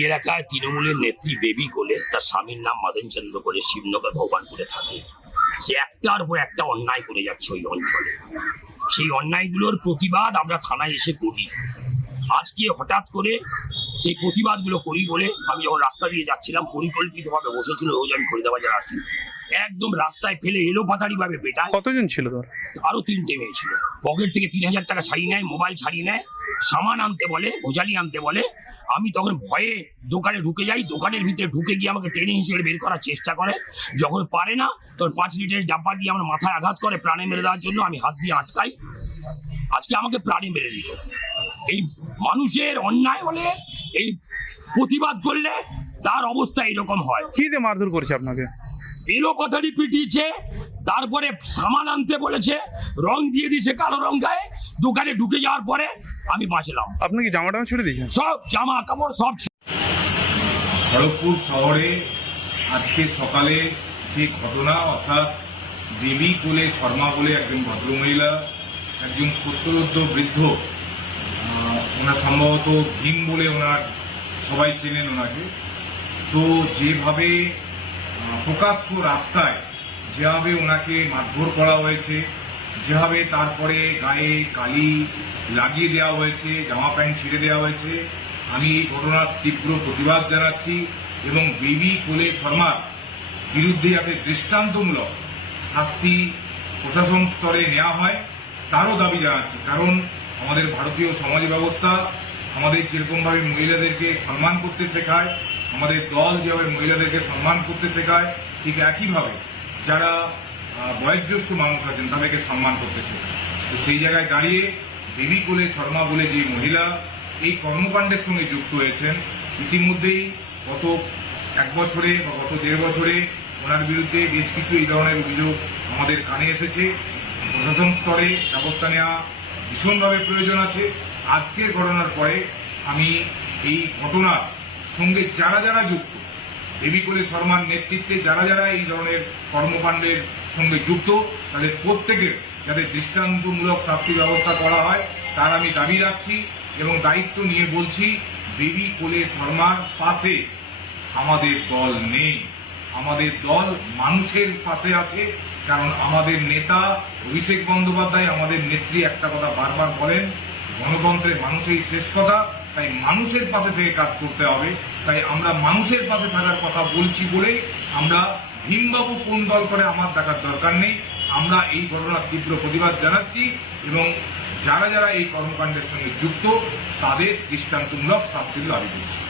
এলাকায় তৃণমূলের নেত্রী বেবি কোলে তার স্বামীর নাম মাদেন চন্দ্র করে শিবনগর ভগবানপুরে থাকে। সে একটার পর একটা অন্যায় করে যাচ্ছে ওই অঞ্চলে। সেই অন্যায়গুলোর প্রতিবাদ আমরা থানায় এসে করি। আজকে হঠাৎ করে সেই প্রতিবাদগুলো করি বলে আমি যখন রাস্তা দিয়ে যাচ্ছিলাম পরিকল্পিতভাবে বসেছিল রোজ আমি ফরিদাবাজার আসি। একদম রাস্তায় ফেলে এলো পাতাড়ি ভাবে পেটায়। কতজন ছিল তোর? আরও তিনটে মেয়ে ছিল। পকেট থেকে তিন হাজার টাকা ছাড়িয়ে নেয় মোবাইল ছাড়িয়ে নেয়। সামান আনতে বলে ভোজালি আনতে বলে আমি তখন ভয়ে দোকানে ঢুকে যাই দোকানের ভিতরে ঢুকে গিয়ে আমাকে টেনে হিসেবে বের করার চেষ্টা করে। যখন পারে না তখন পাঁচ লিটারের ডাব্বা দিয়ে আমার মাথায় আঘাত করে প্রাণে মেরে দেওয়ার জন্য আমি হাত দিয়ে আটকাই। আজকে আমাকে প্রাণে মেরে দিল। এই মানুষের অন্যায় হলে এই প্রতিবাদ করলে তার অবস্থা এরকম হয়। কি দিয়ে মারধর করেছে আপনাকে? এলো কথাটি পিটিয়েছে তারপরে সামান আনতে বলেছে রং দিয়ে দিয়েছে কালো রং গায়ে দোকানে ঢুকে যাওয়ার পরে আমি বাঁচলাম। আপনি কি জামা ছেড়ে দিয়েছেন? সব জামা কাপড় সব খড়গপুর শহরে আজকে সকালে যে ঘটনা অর্থাৎ দেবী কোলে শর্মা বলে একজন ভদ্রমহিলা একজন সত্তরোদ্ধ বৃদ্ধ ওনার সম্ভবত ভীম বলে ওনার সবাই চেনেন ওনাকে। তো যেভাবে প্রকাশ্য রাস্তায় যেভাবে ওনাকে মারধর করা হয়েছে যেভাবে তারপরে গায়ে কালি লাগিয়ে দেওয়া হয়েছে, জামা প্যান্ট ছিঁড়ে দেওয়া হয়েছে, আমি এই ঘটনার তীব্র প্রতিবাদ জানাচ্ছি এবং বেবি কোলে শর্মার বিরুদ্ধে যাতে দৃষ্টান্তমূলক শাস্তি প্রশাসন স্তরে নেওয়া হয়, তারও দাবি জানাচ্ছি। কারণ আমাদের ভারতীয় সমাজ ব্যবস্থা আমাদের যেরকমভাবে মহিলাদেরকে সম্মান করতে শেখায়, আমাদের দল যেভাবে মহিলাদেরকে সম্মান করতে শেখায়, ঠিক একইভাবে যারা বয়োজ্যেষ্ঠ মানুষ আছেন, তাদেরকে সম্মান করতে তো সেই জায়গায় দাঁড়িয়ে দেবী কোলে শর্মা বলে যে মহিলা এই কর্মকাণ্ডের সঙ্গে যুক্ত হয়েছেন, ইতিমধ্যেই গত এক বছরে বা গত দেড় বছরে ওনার বিরুদ্ধে বেশ কিছু এই ধরনের অভিযোগ আমাদের কানে এসেছে। প্রশাসন স্তরে ব্যবস্থা নেওয়া ভীষণভাবে প্রয়োজন আছে। আজকের ঘটনার পরে আমি এই ঘটনার সঙ্গে যারা যারা যুক্ত দেবীকুলে শর্মার নেতৃত্বে যারা যারা এই ধরনের কর্মকাণ্ডের সঙ্গে যুক্ত, তাদের প্রত্যেকের যাতে দৃষ্টান্তমূলক শাস্তি ব্যবস্থা করা হয়, তার আমি দাবি রাখছি এবং দায়িত্ব নিয়ে বলছি, দেবী কোলে শর্মার পাশে আমাদের দল নেই। আমাদের দল মানুষের পাশে আছে, কারণ আমাদের নেতা অভিষেক বন্দ্যোপাধ্যায়, আমাদের নেত্রী একটা কথা বারবার বলেন, গণতন্ত্রের মানুষই শেষ কথা, তাই মানুষের পাশে থেকে কাজ করতে হবে। তাই আমরা মানুষের পাশে থাকার কথা বলছি বলে আমরা ভীমবাবু কোন দল করে আমার দেখার দরকার নেই। আমরা এই ঘটনার তীব্র প্রতিবাদ জানাচ্ছি এবং যারা যারা এই কর্মকাণ্ডের সঙ্গে যুক্ত, তাদের দৃষ্টান্তমূলক শাস্তির দাবি করছি।